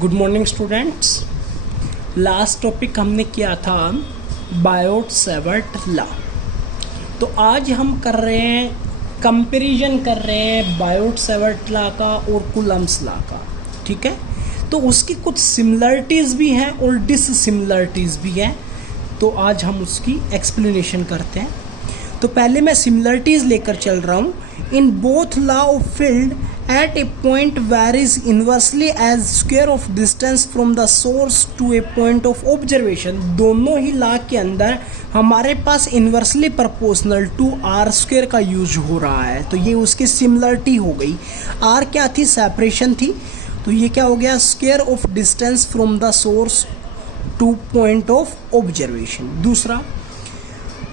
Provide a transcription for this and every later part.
Good morning students. Last topic हमने किया था बायोट-सैवर्ट लॉ। तो आज हम कर रहे हैं कंपैरिजन कर रहे हैं बायोट-सैवर्ट लॉ का और कूलम्ब्स लॉ का। ठीक है, तो उसकी कुछ सिमिलरिटीज़ भी हैं और डिससिमिलरिटीज़ भी हैं। तो आज हम उसकी एक्सप्लेनेशन करते हैं। तो पहले मैं सिमिलरिटीज़ लेकर चल रहा हूँ। In both law of field at a point varies inversely as square of distance from the source to a point of observation। दोनों ही लॉ के अंदर हमारे पास inversely proportional to r square का यूज हो रहा है। तो ये उसकी सिमिलरिटी हो गई। आर क्या थी? सेपरेशन थी। तो ये क्या हो गया? Square of distance from the source two point of observation. दूसरा,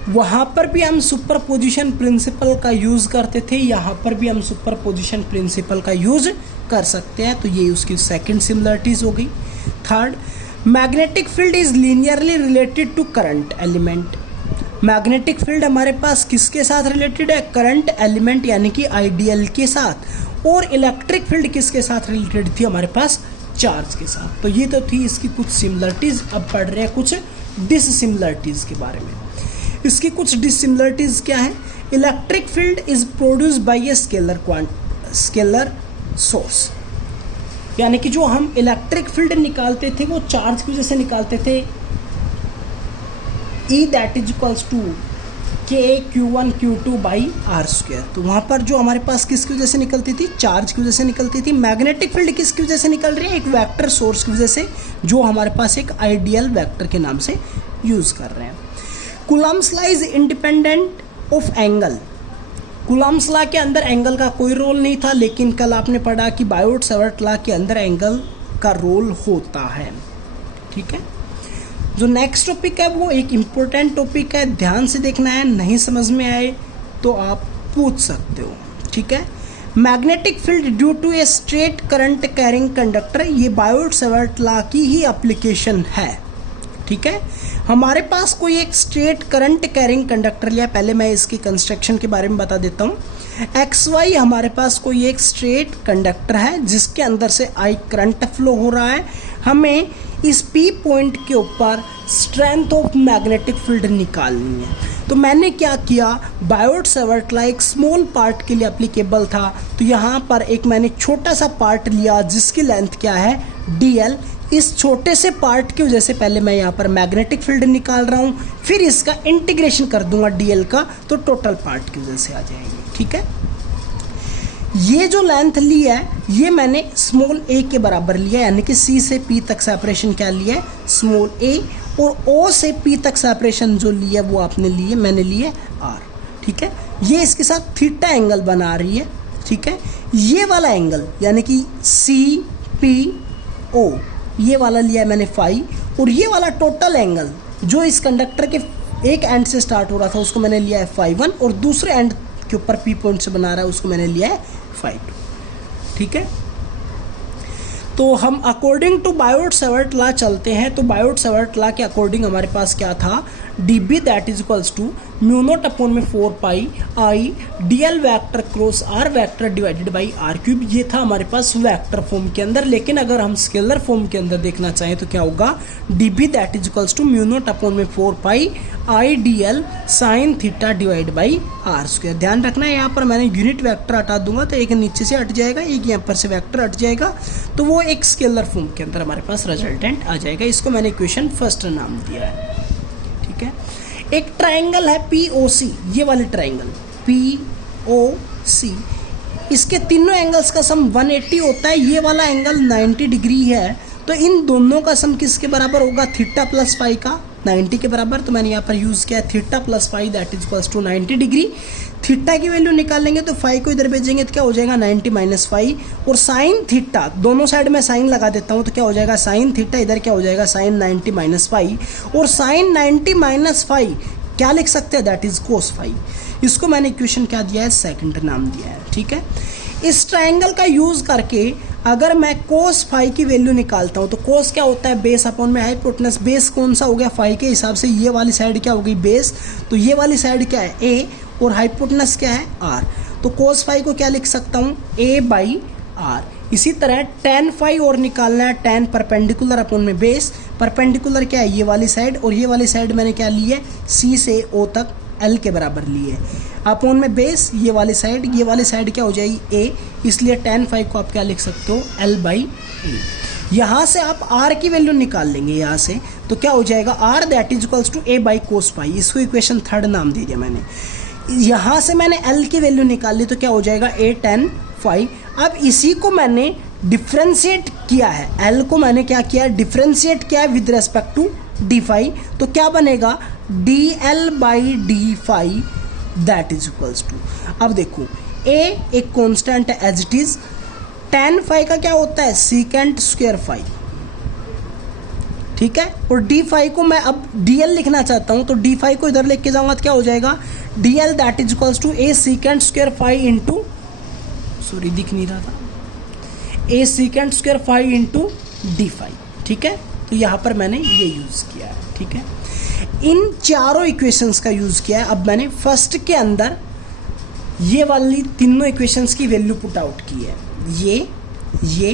वहाँ पर भी हम सुपरपोजिशन प्रिंसिपल का यूज़ करते थे, यहाँ पर भी हम सुपरपोजिशन प्रिंसिपल का यूज़ कर सकते हैं। तो ये उसकी सेकंड सिमिलरिटीज़ हो गई। Third, magnetic field is linearly related to current element. Magnetic field हमारे पास किसके साथ रिलेटेड है? करंट एलिमेंट यानी कि आइडियल के साथ। और इलेक्ट्रिक फील्ड किसके साथ रिलेटेड थी? हमारे पास चार्ज के साथ। तो ये तो थी इसकी कुछ सिमिलरिटीज़। अब पढ़ रहे हैं कुछ डिससिमिलरिटीज़ के बारे में। इसकी कुछ डिससिमिलरिटीज़ क्या है? Electric field is produced by a scalar source, यानी कि जो हम इलेक्ट्रिक फील्ड निकालते थे वो चार्ज की वजह से निकालते थे। E that is equals to Q1 Q2 by R square. तो वहाँ पर जो हमारे पास किसकी वजह से निकलती थी? चार्ज की वजह से निकलती थी। मैग्नेटिक फील्ड किसकी वजह से निकल रही है? एक वेक्टर सोर्स की वजह से, जो हमारे पास एक आइडियल वेक्टर के नाम से यूज़ कर रहे हैं। Coulomb's law is independent of angle. Coulomb's law के अंदर एंगल का कोई रोल नहीं था, लेकिन कल आपने पढ़ा कि बायोट-सैवर्ट लॉ के अंदर एंगल का रोल होता है। ठीक है, जो नेक्स्ट टॉपिक है वो एक इम्पोर्टेंट टॉपिक है, ध्यान से देखना है। नहीं समझ में आए तो आप पूछ सकते हो। ठीक है, magnetic field due to a straight current carrying conductor. ये बायोट-सैवर्ट लॉ की ही एप्लीकेशन है। ठीक है, हमारे पास कोई एक स्ट्रेट करंट कैरिंग कंडक्टर लिया। पहले मैं इसकी कंस्ट्रक्शन के बारे में बता देता हूँ। XY हमारे पास कोई एक स्ट्रेट कंडक्टर है जिसके अंदर से I करंट फ्लो हो रहा है। हमें इस P पॉइंट के ऊपर स्ट्रेंथ ऑफ मैग्नेटिक फील्ड निकालनी है। तो मैंने क्या किया, बायोट-सैवर्ट लॉ एक स्मॉल पार्ट के लिए एप्लीकेबल था। तो यहाँ पर एक मैंने छोटा सा पार्ट लिया जिसकी लेंथ क्या है? DL। इस छोटे से पार्ट की वजह से पहले मैं यहाँ पर मैग्नेटिक फील्ड निकाल रहा हूँ, फिर इसका इंटीग्रेशन कर दूंगा DL का, तो टोटल पार्ट की वजह से आ जाएगी। ठीक है, ये जो लेंथ ली है ये मैंने स्मॉल a के बराबर लिया, यानी कि C से P तक सेपरेशन क्या लिया है? Small a। और O से P तक सेपरेशन जो ली है वो आपने लिए, मैंने लिए R। ठीक है, ये इसके साथ थीटा एंगल बना रही है। ठीक है, ये वाला एंगल यानी कि CPO, ये वाला लिया है मैंने फाई। और ये वाला टोटल एंगल जो इस कंडक्टर के एक एंड से स्टार्ट हो रहा था उसको मैंने लिया है φ1, और दूसरे एंड के ऊपर P पॉइंट से बना रहा है उसको मैंने लिया है φ2। ठीक है, तो हम अकॉर्डिंग टू बायोट-सैवर्ट लॉ चलते हैं। तो बायोट-सैवर्ट लॉ के अकॉर्डिंग हमारे पास क्या था? dB that is equals to μ0 upon में 4 pi I dl vector cross r vector divided by r cube. ये था हमारे पास वेक्टर फॉर्म के अंदर। लेकिन अगर हम स्केलर फॉर्म के अंदर देखना चाहें तो क्या होगा? dB that is equals to μ0 upon में 4 pi I dl sine theta divide by r square. ध्यान रखना है, यहाँ पर मैंने यूनिट वेक्टर हटा दूंगा तो एक नीचे से हट जाएगा, एक यहाँ पर से वेक्टर हट जाएगा, तो वो एक स्केलर फॉर्म के अंदर हमारे पास रिजल्टेंट आ जाएगा। इसको मैंने इक्वेशन फर्स्ट नाम दिया है। ठीक है, एक ट्रायंगल है POC, ये वाले ट्रायंगल POC, इसके तीनों एंगल्स का सम 180 होता है। ये वाला एंगल 90 डिग्री है, तो इन दोनों का सम किसके बराबर होगा? थीटा प्लस फाई का 90 के बराबर। तो मैंने यहाँ पर यूज़ किया है theta plus phi that is equals to 90 degree. Theta की वैल्यू निकालेंगे तो फाई को इधर भेजेंगे तो क्या हो जाएगा? 90 माइनस फाई। और साइन थीटा, दोनों साइड में साइन लगा देता हूँ तो क्या हो जाएगा? साइन थीटा, इधर क्या हो जाएगा? Sine 90 minus phi. और साइन 90 माइनस फाई क्या लिख सकते हैं? That is cos phi. इसको मैंने इक्वेशन क्या दिया है? सेकंड नाम दिया है। ठीक है, इस ट्रायंगल का यूज़ करके अगर मैं कोस फाई की वैल्यू निकालता हूँ तो कोस क्या होता है? बेस अपॉन में हाइपोटेनस। बेस कौन सा हो गया? फाई के हिसाब से ये वाली साइड क्या हो गई? बेस। तो ये वाली साइड क्या है? A, और हाइपोटेनस क्या है? R। तो कोस फाई को क्या लिख सकता हूँ? A by R। इसी तरह tan फाई और निकालना है, tan परपेंडिकुलर अपॉन में बेस। परपेंडिकुलर क्या है, ये वाली साइड, और ये वाली साइड मैंने क्या ली है, C से O तक L के बराबर ली है, अपॉन में बेस ये वाली साइड क्या हो जाएगी A, इसलिए tan फाई को आप क्या लिख सकते हो, L/A। यहाँ से आप R की वैल्यू निकाल लेंगे यहाँ से, तो क्या हो जाएगा R that is equals to A cos phi, इसको इक्वेशन 3 नाम दे दिया मैंने। यहाँ से मैंने L की वैल्यू निकाल ली, तो क्या हो जाएगा A tan फाई। अब इसी को मैंने डिफ्रेंशिएट किया है, L को मैंने क्या किया है, डिफ्रेंशिएट किया है with respect to d phi, तो क्या बनेगा DL/d phi that is equals to, अब देखो A एक कांस्टेंट है as it is, tan phi का क्या होता है, सीकेंट स्क्वायर फाई, ठीक है, और डी फाई को मैं अब DL लिखना चाहता हूं, तो डी फाई को इधर लेके जाऊंगा तो क्या हो जाएगा, DL that is equals to A secant square phi into, sorry दिख नहीं रहा था, A secant square phi into d phi, ठीक है। तो यहाँ पर मैंने ये यूज़ किया है, ठीक है। इन चारों इक्वेशंस का यूज़ किया है। अब मैंने फर्स्ट के अंदर ये वाली तीनों इक्वेशंस की वैल्यू पुट आउट की है, ये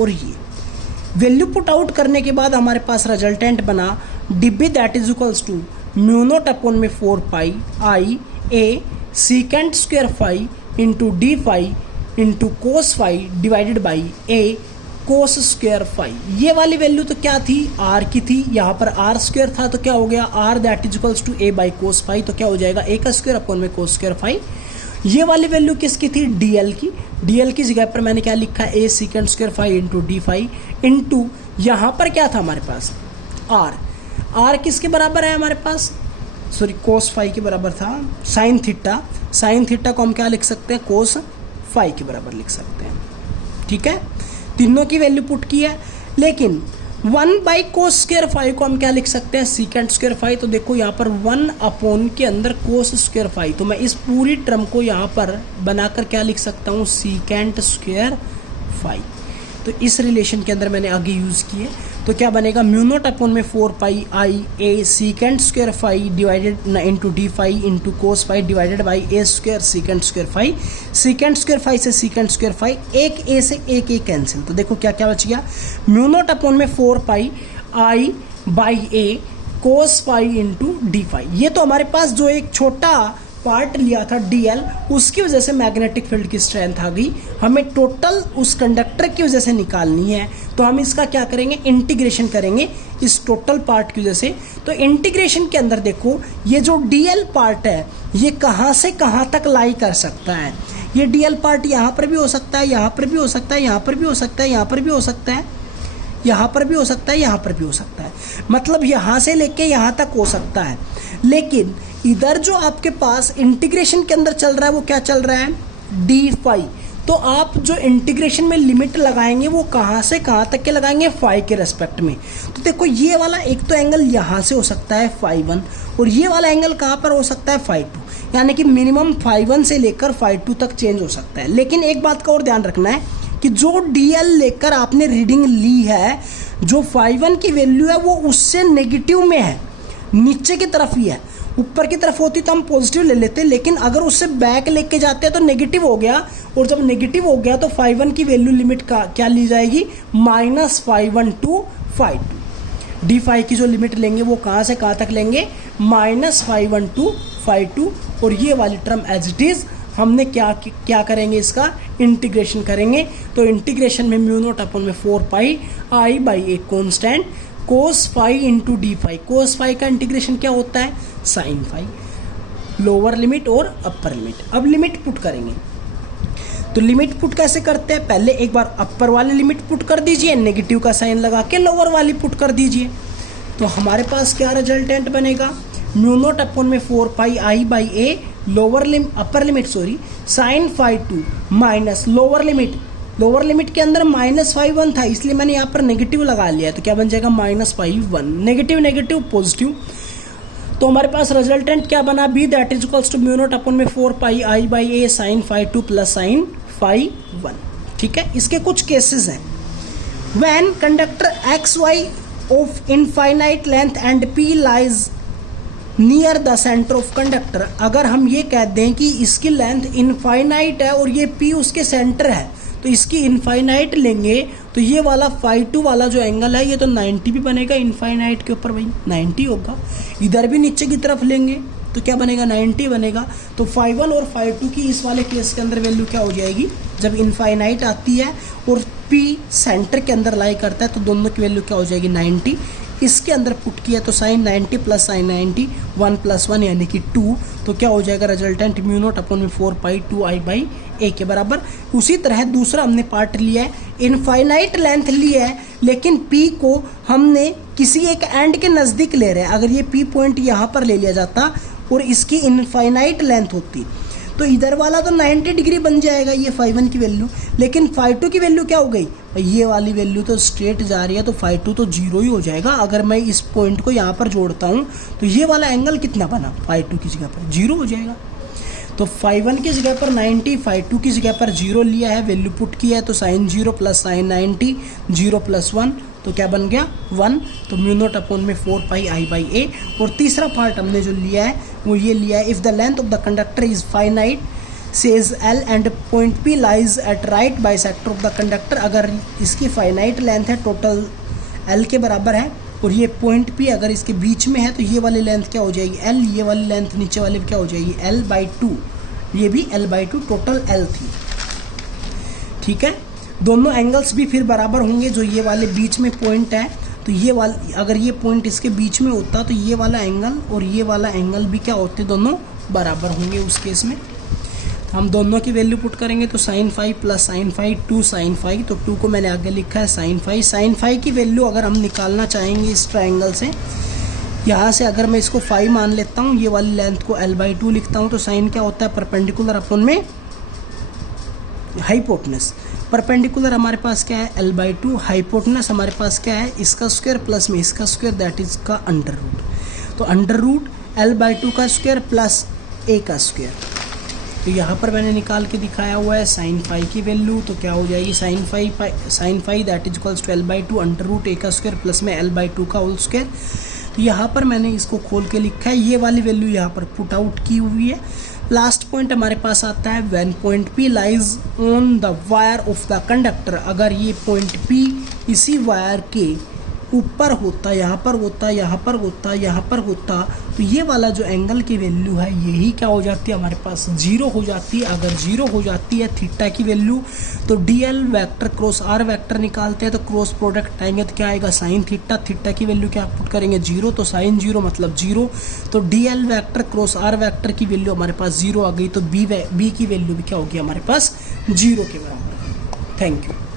और ये वैल्यू पुट आउट करने के बाद हमारे पास रिजल्टेंट बना d b that is equals to mu naught upon में 4 pi I a secant square phi into d phi into cos phi divided by a cos square phi. ये वाली वैल्यू तो क्या थी, आर की थी, यहाँ पर आर स्क्वायर था, तो क्या हो गया R that is equals to A by cos phi, तो क्या हो जाएगा ए का स्क्वायर अपॉन में कोस स्क्वायर फाई। ये वाली वैल्यू किसकी थी, डीएल की, डीएल की जगह पर मैंने क्या लिखा है, a secant square phi into d phi into यहाँ पर क्या था हमारे पास आर, आर किसके बराबर है हमारे पास, सॉरी कोस फाई के बराबर था, साइन थीटा, साइन थीटा को हम क्या लिख सकते हैं, कोस फाई के बराबर लिख सकते हैं, ठीक है। तीनों की वैल्यू पुट की है, लेकिन 1 बाई कोस स्क्वायर फाई को हम क्या लिख सकते हैं, सीकेंट स्क्वायर फाई, तो देखो यहाँ पर 1 अपॉन के अंदर कोस स्क्वायर फाई, तो मैं इस पूरी टर्म को यहाँ पर बनाकर क्या लिख सकता हूँ, सीकेंट स्क्वायर फाई। तो इस रिलेशन के अंदर मैंने आगे यूज़ किए, तो क्या बनेगा म्यू नॉट अपॉन में 4 pi I a secant square phi divided into d phi into cos phi divided by a square secant square phi. Secant square phi से सीकेंट स्क्वायर फाई, एक ए से एक ए cancel, तो देखो क्या क्या बच गया, म्यू नॉट अपॉन में 4 pi I by a cos phi into d phi. ये तो हमारे पास जो एक छोटा पार्ट लिया था डीएल, उसकी वजह से मैग्नेटिक फील्ड की स्ट्रेंथ आ गई, हमें टोटल उस कंडक्टर की वजह से निकालनी है, तो हम इसका क्या करेंगे, इंटीग्रेशन करेंगे इस टोटल पार्ट की वजह से। तो इंटीग्रेशन के अंदर देखो ये जो डीएल पार्ट है ये कहाँ से कहाँ तक लाई कर सकता है, ये डीएल पार्ट यहाँ पर भी हो सकता है, यहाँ पर भी हो सकता है, यहाँ पर भी हो सकता है, यहाँ पर भी हो सकता है, यहाँ पर भी हो सकता है, यहाँ पर भी हो सकता है, मतलब यहाँ से लेके यहाँ तक हो सकता है। लेकिन इधर जो आपके पास इंटीग्रेशन के अंदर चल रहा है वो क्या चल रहा है, डी फाई, तो आप जो इंटीग्रेशन में लिमिट लगाएंगे वो कहाँ से कहाँ तक के लगाएंगे, फाई के रेस्पेक्ट में। तो देखो ये वाला एक तो एंगल यहाँ से हो सकता है फाई 1, और ये वाला एंगल कहाँ पर हो सकता है फाई 2, यानी कि मिनिमम फाई 1 से लेकर फाई 2 तक चेंज हो सकता है। लेकिन एक बात का और ध्यान रखना है कि जो डीएल लेकर आपने रीडिंग ली है, जो फाई 1 की वैल्यू है वो उससे नेगेटिव में है, नीचे की तरफ ही है, ऊपर की तरफ होती तो हम पॉजिटिव ले लेते, लेकिन अगर उससे बैक लेके जाते हैं तो नेगेटिव हो गया, और जब नेगेटिव हो गया तो फाई 1 की वैल्यू लिमिट का क्या ली जाएगी, minus phi 1 to phi 2। D phi की जो लिमिट लेंगे वो कहाँ से कहाँ तक लेंगे, माइनस फाई 1 टू फाई 2, और ये वाली टर्म एज इट इज़ हमने क्या करेंगे, इसका इंटीग्रेशन करेंगे। तो इंटीग्रेशन में म्यू नॉट अपॉन में 4 pi I by a constant cos phi into d phi, cos phi का इंटीग्रेशन क्या होता है, साइन फाई, लोअर लिमिट और अपर लिमिट। अब लिमिट पुट करेंगे, तो लिमिट पुट कैसे करते हैं, पहले एक बार अपर वाली लिमिट पुट कर दीजिए, नेगेटिव का साइन लगा के लोअर वाली पुट कर दीजिए, तो हमारे पास क्या रिजल्टेंट बनेगा, म्यू नॉट अपॉन में 4 pi I by a upper limit sine phi 2 minus lower limit के अंदर माइनस फाई 1 था, इसलिए मैंने यहाँ पर नेगेटिव लगा लिया, तो क्या बन जाएगा minus phi 1, negative negative positive. तो हमारे पास रिजल्टेंट क्या बना, B that is equals to mu naught upon में 4 pi I by a sine phi 2 plus sine phi 1, ठीक है। इसके कुछ केसेस हैं, when conductor X Y of infinite length and P lies near the centre of conductor, अगर हम ये कह दें कि इसकी लेंथ इनफाइनाइट है और ये पी उसके सेंटर है, तो इसकी इनफाइनाइट लेंगे तो ये वाला फाई 2 वाला जो एंगल है ये तो 90 भी बनेगा इनफाइनाइट के ऊपर भाई 90 होगा। इधर भी नीचे की तरफ लेंगे तो क्या बनेगा 90 बनेगा। तो फाई 1 और फाई 2 की इस वाले केस के अंदर वैल्यू क्या हो जाएगी, जब इनफाइनाइट आती है और P सेंटर के अंदर लाई करता है तो दोनों की वैल्यू क्या हो जाएगी 90। इसके अंदर पुट किया तो साइन 90 प्लस साइन 90 1 + 1 यानी कि 2, तो क्या हो जाएगा रिजल्टेंट म्यू नॉट अपॉन में 4π2i/a के बराबर। उसी तरह दूसरा हमने पार्ट लिया है, इनफाइनाइट लेंथ ली है लेकिन P को हमने किसी एक एंड के नज़दीक ले रहे हैं। अगर ये P पॉइंट यहाँ पर ले लिया जाता और इसकी इनफाइनाइट लेंथ होती तो इधर वाला तो 90 डिग्री बन जाएगा ये फाई 1 की वैल्यू, लेकिन फाई 2 की वैल्यू क्या हो गई, ये वाली वैल्यू तो स्ट्रेट जा रही है तो फाई 2 तो 0 ही हो जाएगा। अगर मैं इस पॉइंट को यहाँ पर जोड़ता हूँ तो ये वाला एंगल कितना बना, फाई 2 की जगह पर 0 हो जाएगा। तो फाई 1 की जगह पर 90, फाई 2 की जगह पर 0 लिया है, वैल्यू पुट किया है तो साइन 0 प्लस साइन 90 0 + 1 तो क्या बन गया 1, तो म्यू नॉट अपॉन में 4πi/a। और तीसरा पार्ट हमने जो लिया है वो ये लिया है, if the length of the conductor is finite says L and point P lies at right bisector of the conductor. अगर इसकी फाइनाइट लेंथ है टोटल L के बराबर है और ये पॉइंट P अगर इसके बीच में है तो ये वाली लेंथ क्या हो जाएगी L, ये वाली लेंथ नीचे वाली क्या हो जाएगी L/2, ये भी L/2 टोटल L थी। ठीक है, दोनों एंगल्स भी फिर बराबर होंगे। जो ये वाले बीच में पॉइंट है तो ये वाला, अगर ये पॉइंट इसके बीच में होता तो ये वाला एंगल और ये वाला एंगल भी क्या होते, दोनों बराबर होंगे उस केस में। हम दोनों की वैल्यू पुट करेंगे तो sine phi plus sine phi 2 sine phi, तो 2 को मैंने आगे लिखा है साइन फाई। साइन फाई की वैल्यू अगर हम निकालना चाहेंगे इस ट्रायंगल से, यहाँ से अगर मैं इसको फाई मान लेता हूँ, ये वाली लेंथ को L/2 लिखता हूँ तो साइन क्या होता है परपेंडिकुलर अपॉन में हाइपोटेनस। परपेंडिकुलर हमारे पास क्या है L/2, हाइपोटेनस हमारे पास क्या है इसका स्क्वायर प्लस में इसका स्क्वायर दैट इज का अंडर रूट। तो अंडर रूट L/2 का स्क्वायर प्लस a का स्क्वायर। तो यहाँ पर मैंने निकाल के दिखाया हुआ है साइन फाई की वैल्यू, तो क्या हो जाएगी sine phi that is equals to L/2 under root a का स्क्वायर प्लस में L/2 का होल स्क्वायर। तो यहाँ पर मैंने इसको खोल के लिखा है, ये वाली वैल्यू यहाँ पर पुट आउट की हुई है। लास्ट पॉइंट हमारे पास आता है when point P lies on the wire of the conductor. अगर ये पॉइंट P इसी वायर के ऊपर होता, यहाँ पर होता, यहाँ पर होता, यहाँ पर होता, तो ये वाला जो एंगल की वैल्यू है यही क्या हो जाती है हमारे पास 0 हो जाती है। अगर 0 हो जाती है थीटा की वैल्यू तो DL vector cross R vector निकालते हैं तो क्रॉस प्रोडक्ट आएंगे तो क्या आएगा साइन थीटा। थीटा की वैल्यू क्या पुट करेंगे 0, तो साइन 0 मतलब 0, तो DL vector cross R vector की वैल्यू हमारे पास 0 आ गई, तो B की वैल्यू भी क्या होगी हमारे पास 0 के बराबर। Thank you.